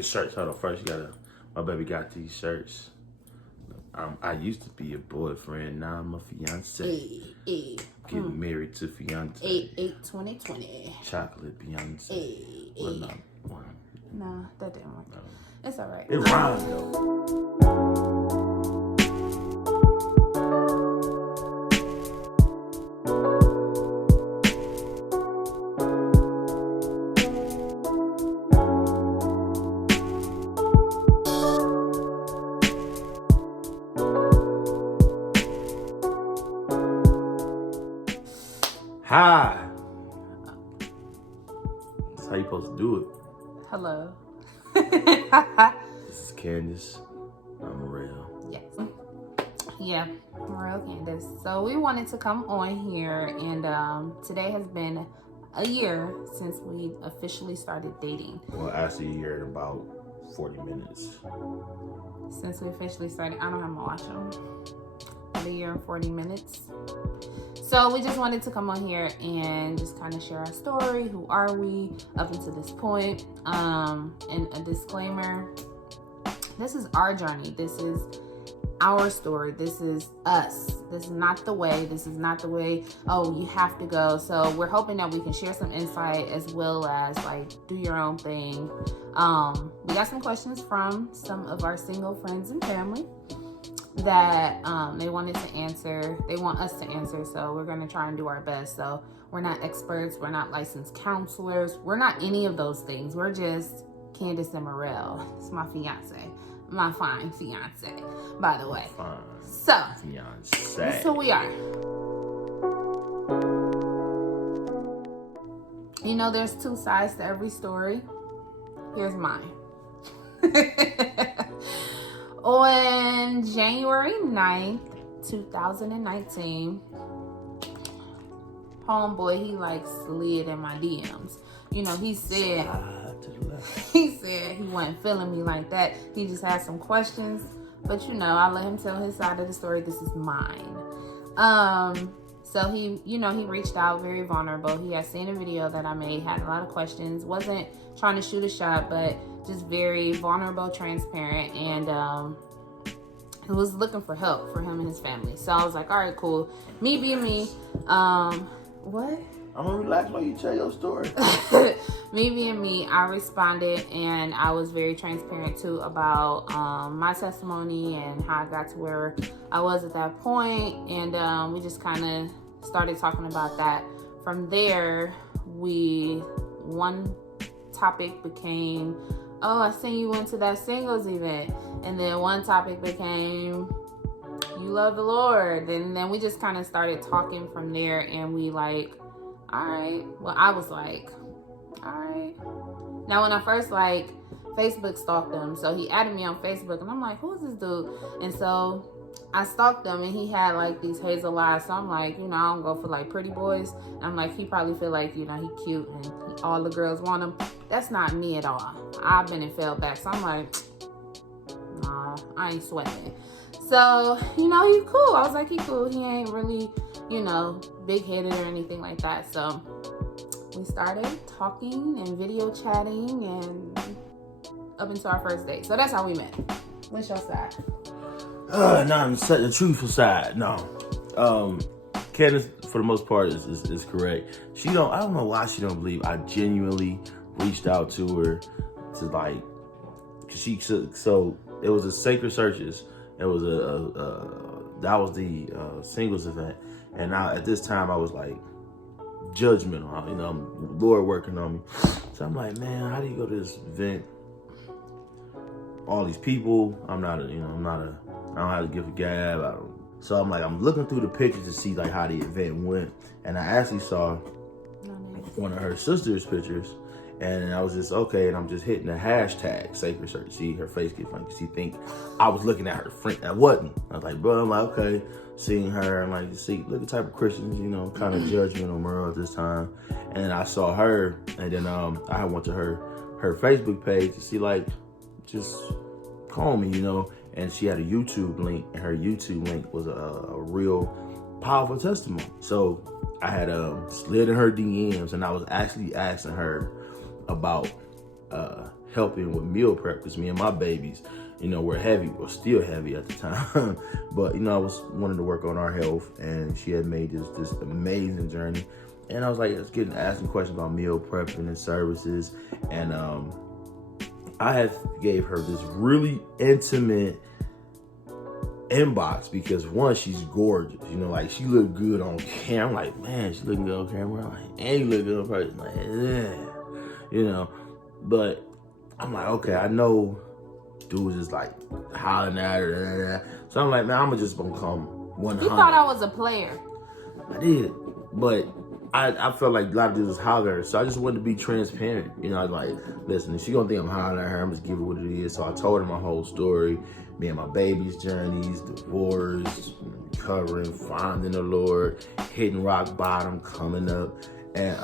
the shirts. Hold on, first my baby got these shirts. I used to be a boyfriend, now I'm a fiance. Getting married to fiance. 8/8/2020. Chocolate Beyonce. Well, no. No, that didn't work. No. It's all right. It rhymed though. Hi. That's how you supposed to do it. Hello. This is Candice. I'm Merrill. Yes. Yeah, Merrill Candice. So we wanted to come on here, and today has been a year since we officially started dating. Well, actually a year in about 40 minutes. Since we officially started, I don't have my watch on. About a year and 40 minutes. So we just wanted to come on here and just kind of share our story. Who are we up until this point? And a disclaimer. This is our journey. This is our story. This is us. This is not the way. This is not the way, oh, you have to go. So we're hoping that we can share some insight as well as like do your own thing. We got some questions from some of our single friends and family that they wanted to answer. They want us to answer, so we're going to try and do our best. So we're not experts, we're not licensed counselors, we're not any of those things. We're just Candice and Merrill. It's my fiance, my fine fiance, by the way. Fine. So Fiance. that's who we are. You know, there's two sides to every story. Here's mine. On January 9th, 2019, homeboy, he like slid in my DMs. You know, he said he wasn't feeling me like that. He just had some questions, but you know, I let him tell his side of the story. This is mine. So he reached out very vulnerable. He had seen a video that I made, had a lot of questions, wasn't trying to shoot a shot, but just very vulnerable, transparent, and he was looking for help for him and his family. So I was like, all right, cool. Me being me, what? I'm gonna relax while you tell your story. Me being me, I responded, and I was very transparent too about my testimony and how I got to where I was at that point, and we just kind of started talking about that. From there, one topic became, oh, I seen you went to that singles event, and then one topic became, you love the Lord, and then we just kind of started talking from there, and we like, all right. Well, I was like, all right. Now, when I first like Facebook stalked him, so he added me on Facebook, and I'm like, who is this dude? And so I stalked him, and he had like these hazel eyes. So I'm like, you know, I don't go for like pretty boys. And I'm like, he probably feel like, you know, he cute and all the girls want him. That's not me at all. I've been and fell back. So I'm like, nah, I ain't sweating. So, you know, he cool. I was like, he cool. He ain't really, you know, big-headed or anything like that. So we started talking and video chatting and up until our first date. So that's how we met. What's your side? No, I'm set the truthful side. No. Candice, for the most part, is correct. I don't know why she don't believe I genuinely reached out to her to like, so it was a Sacred Searches. It was that was the singles event. And at this time I was like judgmental, you know, Lord working on me. So I'm like, man, how do you go to this event? All these people, I don't have to give a gab. So I'm looking through the pictures to see like how the event went. And I actually saw one of her sister's pictures, and I was just, okay, and I'm just hitting the hashtag Sacred Search. See, her face get funny because she think I was looking at her friend. I wasn't. I was like, bro, I'm like, okay, seeing her, I'm like, see, look the type of Christians, you know, kind of judgment on Merle at this time. And then I saw her, and then I went to her Facebook page to see, like, just call me, you know, and she had a YouTube link, and her YouTube link was a real powerful testimony. So I had slid in her DMs, and I was actually asking her about helping with meal prep because me and my babies, were heavy, or still heavy at the time. But, I was wanting to work on our health, and she had made this amazing journey. And I was like, asking questions about meal prepping and services. And I had gave her this really intimate inbox because, one, she's gorgeous. She looked good on camera. I'm like, man, she looking good on camera. I'm like, and you look good on person. Like, yeah. But I'm like, okay, I know dudes just like hollering at her. So I'm like, man, I'm just gonna come 100. You thought I was a player. I did, but I felt like a lot of dudes was hollering at her, so I just wanted to be transparent. I was like, listen, if she gonna think I'm hollering at her, I'm just give her what it is. So I told her my whole story, me and my baby's journeys, divorce, recovering, finding the Lord, hitting rock bottom, coming up, and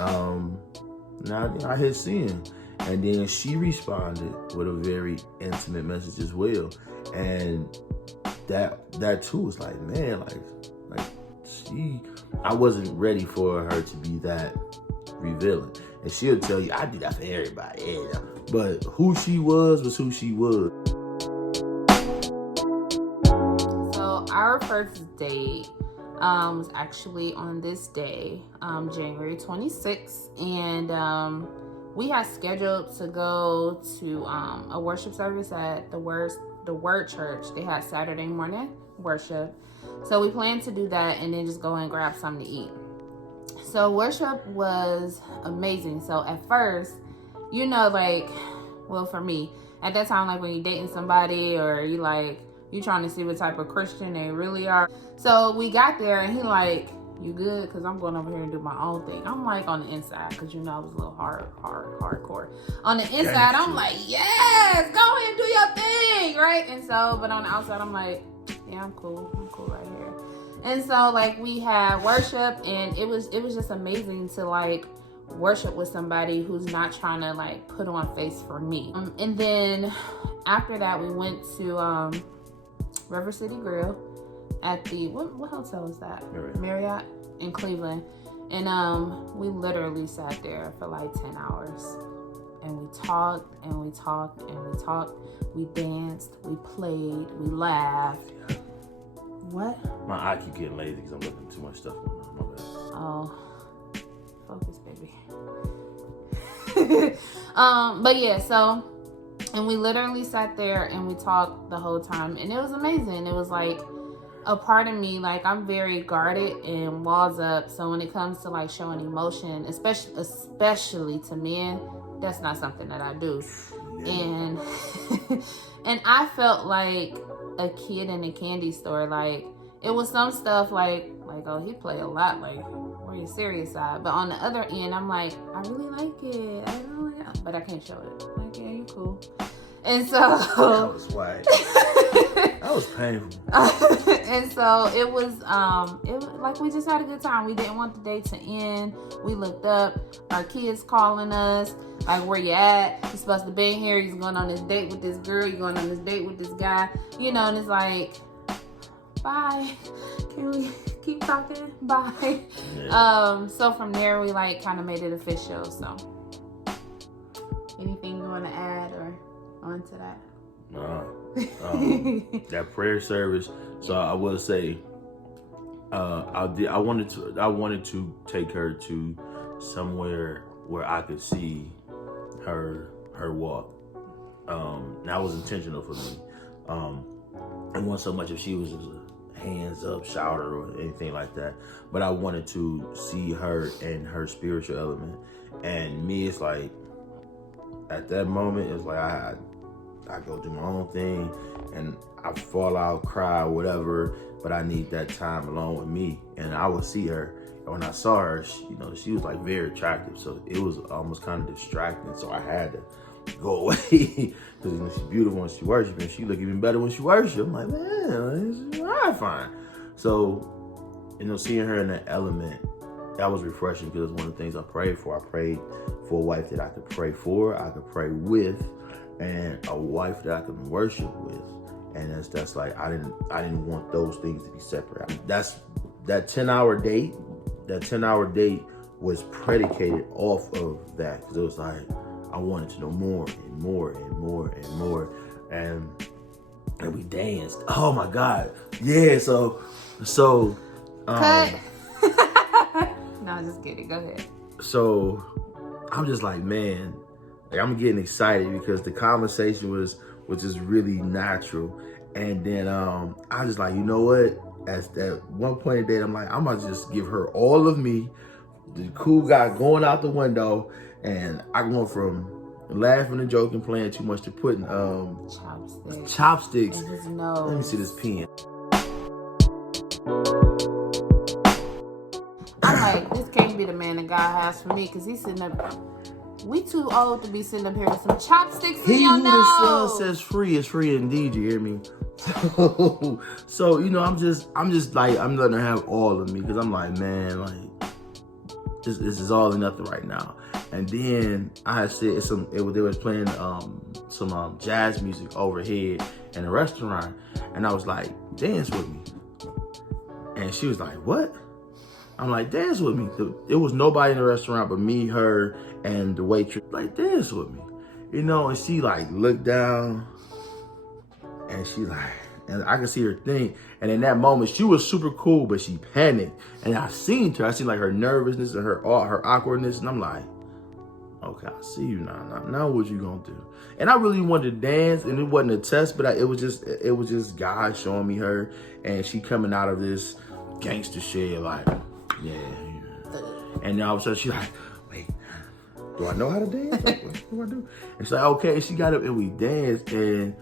now I hit sin. And then she responded with a very intimate message as well. And that too was like, man, I wasn't ready for her to be that revealing. And she'll tell you, I do that for everybody. Yeah. But who she was who she was. So our first date was actually on this day, January 26th. And we had scheduled to go to a worship service at the Word Church. They had Saturday morning worship. So we planned to do that and then just go and grab something to eat. So worship was amazing. So at first, for me, at that time, like when you're dating somebody or you trying to see what type of Christian they really are. So we got there and he like, you good? Because I'm going over here and do my own thing. I'm like on the inside because I was a little hardcore. On the inside, I'm like, yes, go ahead and do your thing, right? And so, but on the outside, I'm like, yeah, I'm cool right here. And so we had worship, and it was just amazing to worship with somebody who's not trying to put on face for me. And then after that, we went to River City Grill at the what hotel is that? Marriott in Cleveland. And we literally sat there for 10 hours. And we talked and we talked and we talked. We danced, we played, we laughed. What? My eye keep getting lazy because I'm looking at too much stuff on my bad. Oh, focus, baby. But yeah, so, and we literally sat there and we talked the whole time, and it was amazing. It was a part of me, I'm very guarded and walls up. So when it comes to showing emotion, especially to men, that's not something that I do. Yeah. And and I felt like a kid in a candy store. It was some stuff oh, he play a lot, where your serious side. But on the other end, I'm like, I really like it. I really like it. But I can't show it. Yeah, you cool. And so that was whack. That was painful. And so it was we just had a good time. We didn't want the day to end. We looked up, our kids calling us, where you at? You're supposed to be here. You're going on this date with this girl. You're going on this date with this guy. And it's bye. Can we keep talking? Bye. Yeah. So from there, we kind of made it official. So anything you want to add or onto that? That prayer service. So I will say, I wanted to take her to somewhere where I could see her walk. That was intentional for me. It wasn't so much if she was just a hands up shouter or anything like that, but I wanted to see her and her spiritual element. And me, it's at that moment, it's I go do my own thing and I fall out, cry, whatever, but I need that time alone with me. And I would see her. And when I saw her, she was very attractive. So it was almost kind of distracting. So I had to go away because she's beautiful when she worships, and she look even better when she worships. I'm like, man, it's all right, fine. So, seeing her in that element, that was refreshing because it's one of the things I prayed for. I prayed for a wife that I could pray for, I could pray with, and a wife that I could worship with. And that's I didn't want those things to be separate. That 10-hour date. That 10-hour date was predicated off of that, because it was I I wanted to know more and more and more and more. And we danced. Oh my God. Yeah, so Cut. No, just kidding. Go ahead. So I'm just like, man, like I'm getting excited because the conversation was just really natural. And then I was just like, you know what? At one point in the day, I'm like, I'm gonna just give her all of me, the cool guy going out the window, and I went from laughing and joking, playing too much to putting chopsticks in his nose. Let me see this pen. I'm like, this can't be the man that God has for me, because he's sitting up. We too old to be sitting up here with some chopsticks in your nose. He who the Son says free is free indeed. You hear me? So you know, I'm just like, I'm letting her have all of me, because I'm like, man, like this is all or nothing right now. And then I had said they was playing some jazz music overhead in a restaurant, and I was like, dance with me. And she was like, what? I'm like, dance with me. There was nobody in the restaurant but me, her, and the waitress. Like, dance with me, you know. And she like looked down, and she like, and I could see her think. And in that moment, she was super cool, but she panicked. And I seen like her nervousness and her awkwardness, and I'm like, okay, I see you now. Now what you gonna do? And I really wanted to dance, and it wasn't a test, but it was just God showing me her, and she coming out of this gangster shit, like, yeah. And now all of a sudden she's like, wait, do I know how to dance? Like, what do I do? And she's like, okay. She got up and we danced, and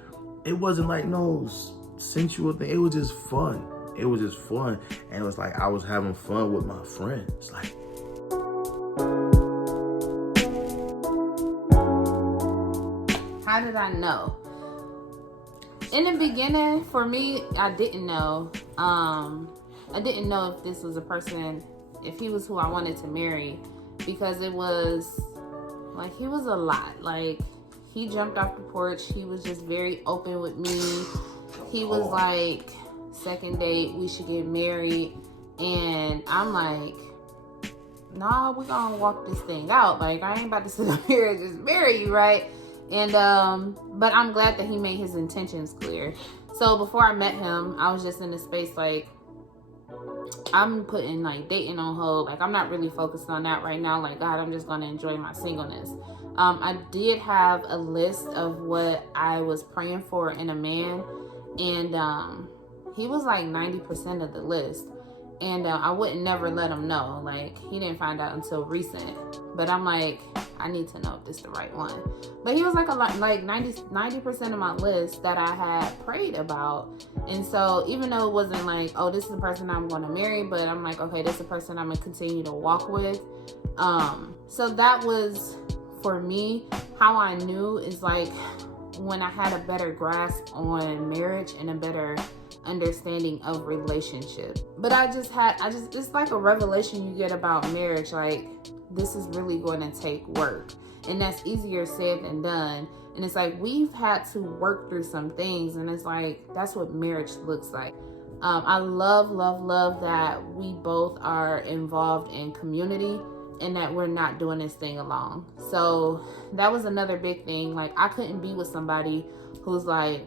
it wasn't like no sensual thing. It was just fun. It was just fun, and it was like I was having fun with my friends. Like. How did I know? In the beginning, for me, I didn't know. I didn't know if this was a person, if he was who I wanted to marry, because it was like, he was a lot. Like, he jumped off the porch. He was just very open with me. He was like, second date, we should get married. And I'm like, nah, we're gonna walk this thing out. Like, I ain't about to sit up here and just marry you, right? And but I'm glad that he made his intentions clear. So before I met him, I was just in a space like, I'm putting like dating on hold. Like, I'm not really focused on that right now. Like, God, I'm just gonna enjoy my singleness. I did have a list of what I was praying for in a man, and he was like 90% of the list. And I wouldn't never let him know. Like, he didn't find out until recent. But I'm like, I need to know if this is the right one. But he was like 90% of my list that I had prayed about. And so even though it wasn't like, oh, this is the person I'm going to marry, but I'm like, okay, this is the person I'm going to continue to walk with. So that was, for me, how I knew is like when I had a better grasp on marriage and a better understanding of relationship. But it's like a revelation you get about marriage. Like, this is really going to take work, and that's easier said than done. And it's like, we've had to work through some things, and it's like, that's what marriage looks like. I love that we both are involved in community and that we're not doing this thing alone. So that was another big thing. Like, I couldn't be with somebody who's like,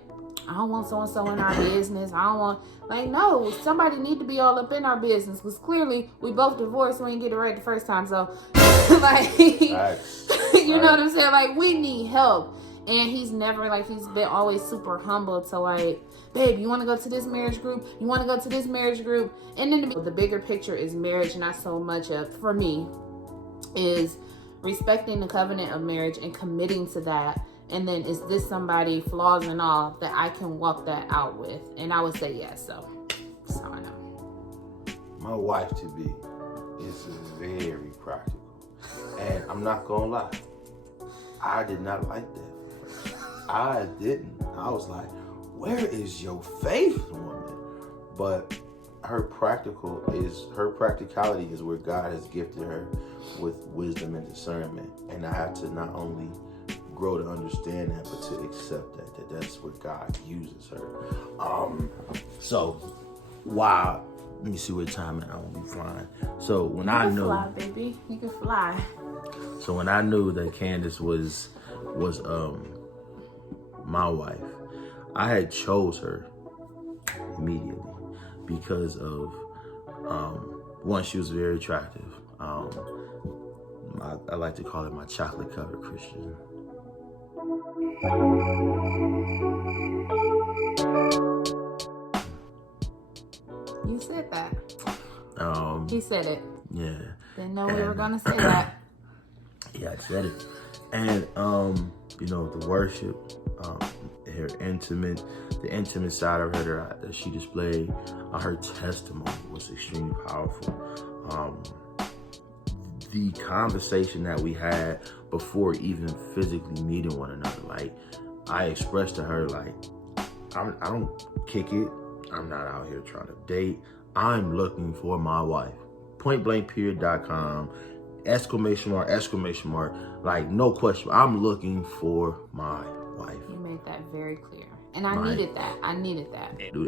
I don't want so-and-so in our business. I don't want, like, no, somebody need to be all up in our business, because clearly we both divorced. We didn't get it right the first time. So, like, you know what I'm saying? Like, we need help. And he's never, like, he's been always super humble to, like, babe, you want to go to this marriage group? You want to go to this marriage group? And then the bigger picture is marriage, not so much of, for me, is respecting the covenant of marriage and committing to that. And then, is this somebody, flaws and all, that I can walk that out with? And I would say yes. So I know. My wife to be is very practical. And I'm not going to lie, I did not like that. I didn't. I was like, where is your faith, woman? But her practicality is where God has gifted her with wisdom and discernment. And I have to not only grow to understand that, but to accept that that's where God uses her. So wow, let me see what time I won't be flying. So when I knew, fly, baby, you can fly. So when I knew that Candice was was my wife. I had chose her immediately because of one, she was very attractive. I like to call it my chocolate covered Christian. You said that. He said it. Yeah. Didn't know we were gonna say that. Yeah, I said it. And the worship, the intimate side of her that she displayed, her testimony was extremely powerful. The conversation that we had before even physically meeting one another, like I expressed to her, like I don't kick it. I'm not out here trying to date. I'm looking for my wife. Pointblankperiod.com. Exclamation mark. Like no question. I'm looking for my wife. You made that very clear. And I needed that.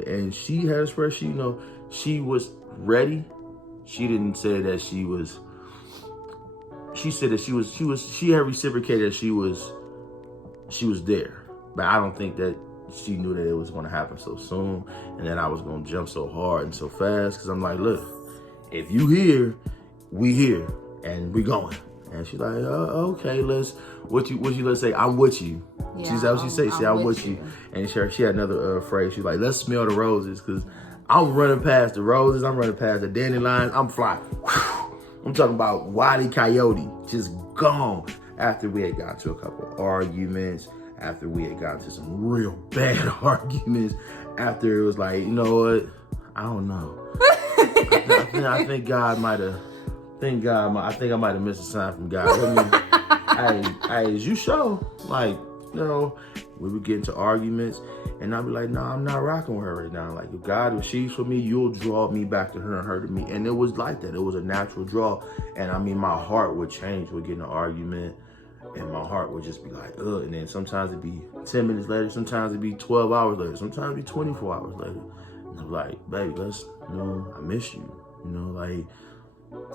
And she had expressed, she was ready. She didn't say that she was. She said that she had reciprocated that she was there. But I don't think that she knew that it was going to happen so soon and that I was going to jump so hard and so fast. Because I'm like, look, if you here, we here and we going. And she's like, okay, let's say, I'm with you. Yeah, She's how she say, I'm with you. And she had another phrase. She's like, let's smell the roses. Because I'm running past the roses. I'm running past the dandelions. I'm flying. I'm talking about Wile E. Coyote, just gone. After we had gotten to a couple of arguments, after we had gotten to some real bad arguments, after it was like, you know what? I don't know. I think God might have. I think I might have missed a sign from God. I mean, as you show, like, we would get into arguments, and I'd be like, no, I'm not rocking with her right now. Like, if God, if she's for me, you'll draw me back to her and her to me. And it was like that. It was a natural draw. And I mean, my heart would change. We'd get in an argument, and my heart would just be like, ugh. And then sometimes it'd be 10 minutes later. Sometimes it'd be 12 hours later. Sometimes it'd be 24 hours later. And I'm like, baby, I miss you. Like,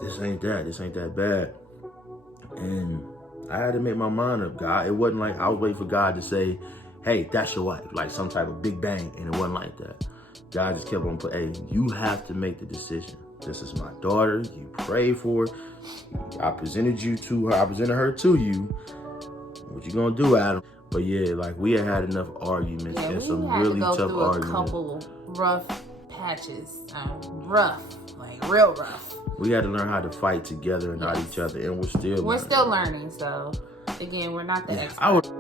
this ain't that bad. And I had to make my mind up, God. It wasn't like I was waiting for God to say, hey, that's your wife, like some type of big bang. And it wasn't like that. God just kept on putting, hey, you have to make the decision. This is my daughter. You prayed for her. I presented you to her. I presented her to you. What you gonna do, Adam? But yeah, like we had enough arguments and some really tough arguments. A couple rough patches, real rough. We had to learn how to fight together and not each other, and we're still learning. So again, we're not the experts.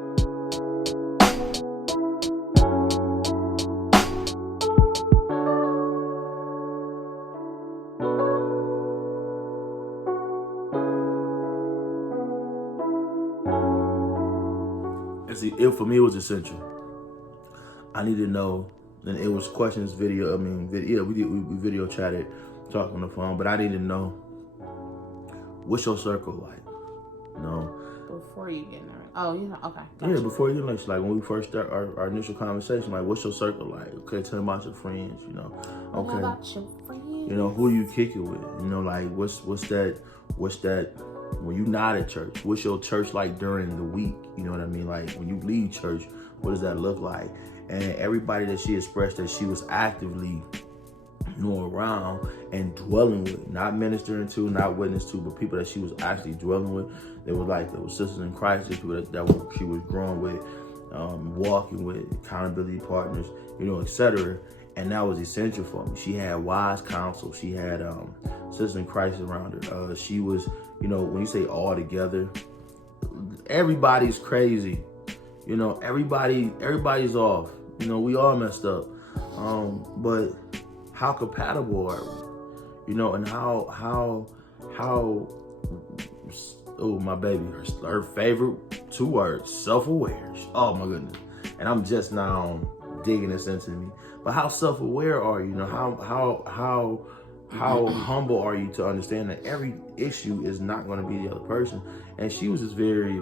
For me, it was essential. I needed to know, and it was questions, we video chatted, talking on the phone, but I needed to know, what's your circle like? Before you get married. Oh, okay. Gotcha. Yeah, before you like when we first start our initial conversation, like, what's your circle like? Okay, tell me about your friends, Okay. What about your friends? Who you kick it with? Like, what's that when you not at church? What's your church like during the week? You know what I mean? Like, when you leave church, what does that look like? And everybody that she expressed that she was actively around and dwelling with, not ministering to, not witness to, but people that she was actually dwelling with. There was sisters in Christ, people that she was growing with, walking with, accountability partners, etc. And that was essential for me. She had wise counsel. She had sisters in Christ around her. She was, when you say all together, everybody's crazy. Everybody's off. We all messed up. But how compatible are we? And how oh, my baby, her favorite 2 words, self-aware. Oh my goodness. And I'm just now digging this into me. But how self-aware are you? How humble are you to understand that every issue is not going to be the other person? And she was just very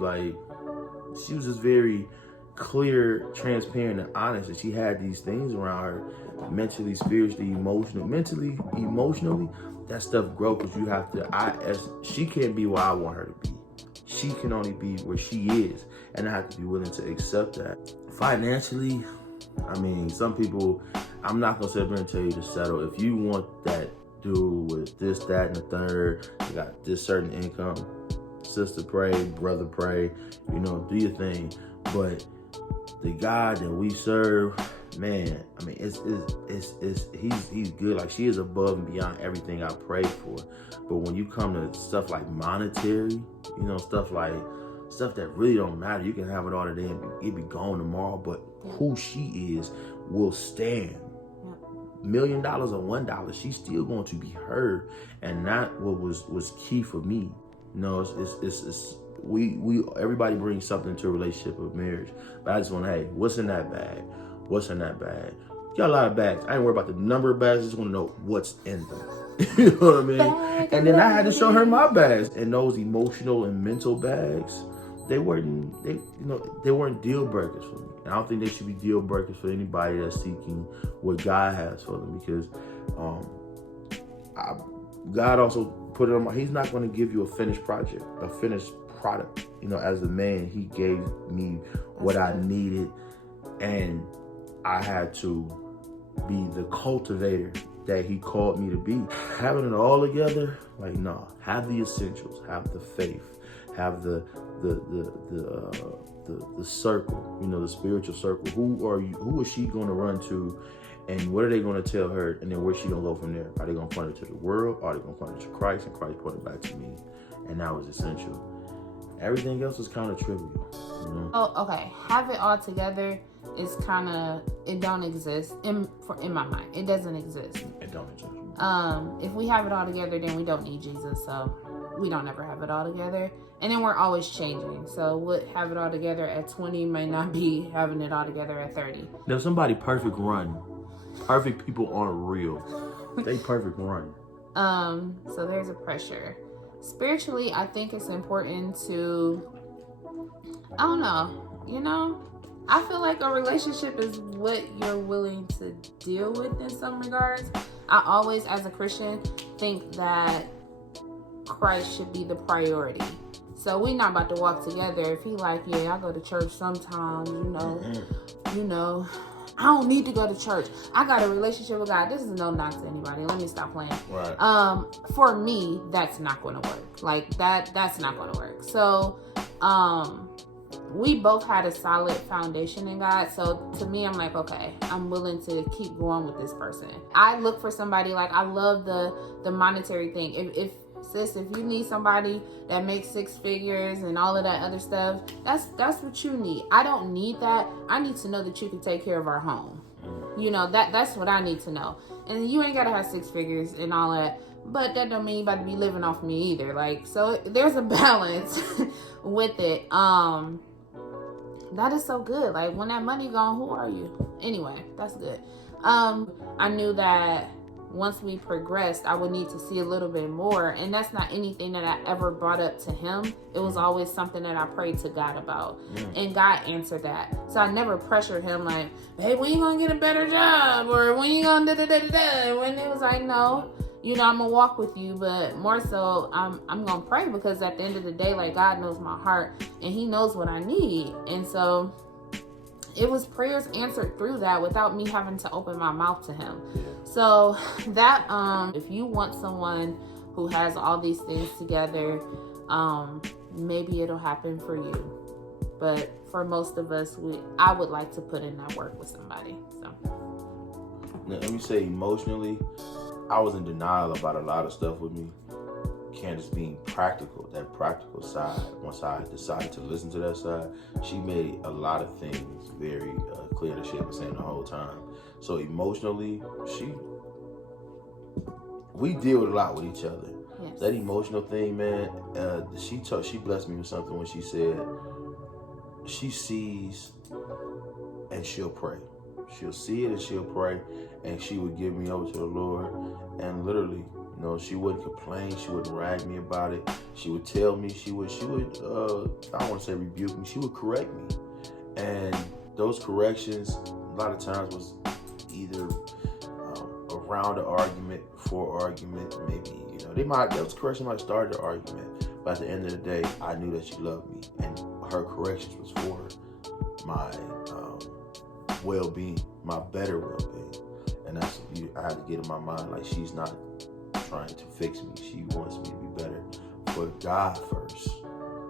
clear, transparent, and honest. And she had these things around her, mentally, spiritually, emotionally. That stuff grows because you have to. She can't be where I want her to be. She can only be where she is. and I have to be willing to accept that. Financially, I mean, some people, I'm not gonna sit there and tell you to settle. If you want that dude with this, that, and the third, you got this certain income, sister pray, brother pray, do your thing. But the God that we serve, man, I mean, he's good. Like, she is above and beyond everything I prayed for. But when you come to stuff like monetary, stuff that really don't matter, you can have it all today and it be gone tomorrow. But who she is will stand. $1 million or $1, she's still going to be her, and that what was key for me. We everybody brings something to a relationship of marriage, but I just want, hey, what's in that bag? What's in that bag? You got a lot of bags. I ain't worried about the number of bags. I just want to know what's in them. You know what I mean? And then I had to show her my bags, and those emotional and mental bags, they weren't deal breakers for me. And I don't think they should be deal breakers for anybody that's seeking what God has for them, because God also put it on my, he's not going to give you a finished product. As a man, he gave me what I needed, and I had to be the cultivator that he called me to be. Having it all together, like, no, have the essentials, have the faith, have the circle, the spiritual circle. Who is she going to run to, and what are they going to tell her, and then where's she going to go from there? Are they going to point her to the world, or are they going to point her to Christ, and Christ point her back to me? And that was essential. Everything else is kind of trivial, Oh, okay. Have it all together is kind of, it don't exist in my mind. It doesn't exist. It don't exist. If we have it all together, then we don't need Jesus. So we don't ever have it all together. And then we're always changing. So what have it all together at 20 might not be having it all together at 30. Now, somebody perfect run. Perfect people aren't real. They perfect run. So there's a pressure. Spiritually, I think it's important to, I don't know, I feel like a relationship is what you're willing to deal with in some regards. I always, as a Christian, think that Christ should be the priority. So we're not about to walk together if he like, yeah, I go to church sometimes, I don't need to go to church. I got a relationship with God. This is no knock to anybody. Let me stop playing. Right. For me, that's not going to work. Like that's not going to work. So, we both had a solid foundation in God. So to me, I'm like, okay, I'm willing to keep going with this person. I look for somebody, like, I love the monetary thing. If you need somebody that makes 6 figures and all of that other stuff, that's what you need. I don't need that. I need to know that you can take care of our home. That's what I need to know. And you ain't gotta have 6 figures and all that, but that don't mean you about to be living off me either. Like, so there's a balance with it. That is so good. Like, when that money gone, who are you? Anyway, that's good. I knew that once we progressed, I would need to see a little bit more. And that's not anything that I ever brought up to him. It was always something that I prayed to God about. And God answered that. So I never pressured him like, hey, when you gonna get a better job? Or when you gonna da-da-da-da-da? When it was like, no, I'm gonna walk with you. But more so, I'm gonna pray, because at the end of the day, like, God knows my heart and he knows what I need. And so it was prayers answered through that without me having to open my mouth to him. So that, if you want someone who has all these things together, maybe it'll happen for you. But for most of us, I would like to put in that work with somebody. So now, let me say, emotionally, I was in denial about a lot of stuff with me. Candice being practical, that practical side, once I decided to listen to that side, she made a lot of things very clear that she had been saying the whole time. So emotionally, we deal with a lot with each other. yes. That emotional thing, man, she blessed me with something when she said she sees and she'll pray. She'll see it and she'll pray, and she would give me over to the Lord. And literally, she wouldn't complain. She wouldn't rag me about it. She would tell me. She would. I don't want to say rebuke me. She would correct me, and those corrections a lot of times was either around the argument, for argument, maybe those corrections might start the argument, but at the end of the day, I knew that she loved me, and her corrections was for my well-being, my better well-being. And that's, I had to get in my mind, like, she's not trying to fix me. She wants me to be better for God first.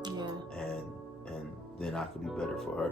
Yeah. And then I could be better for her.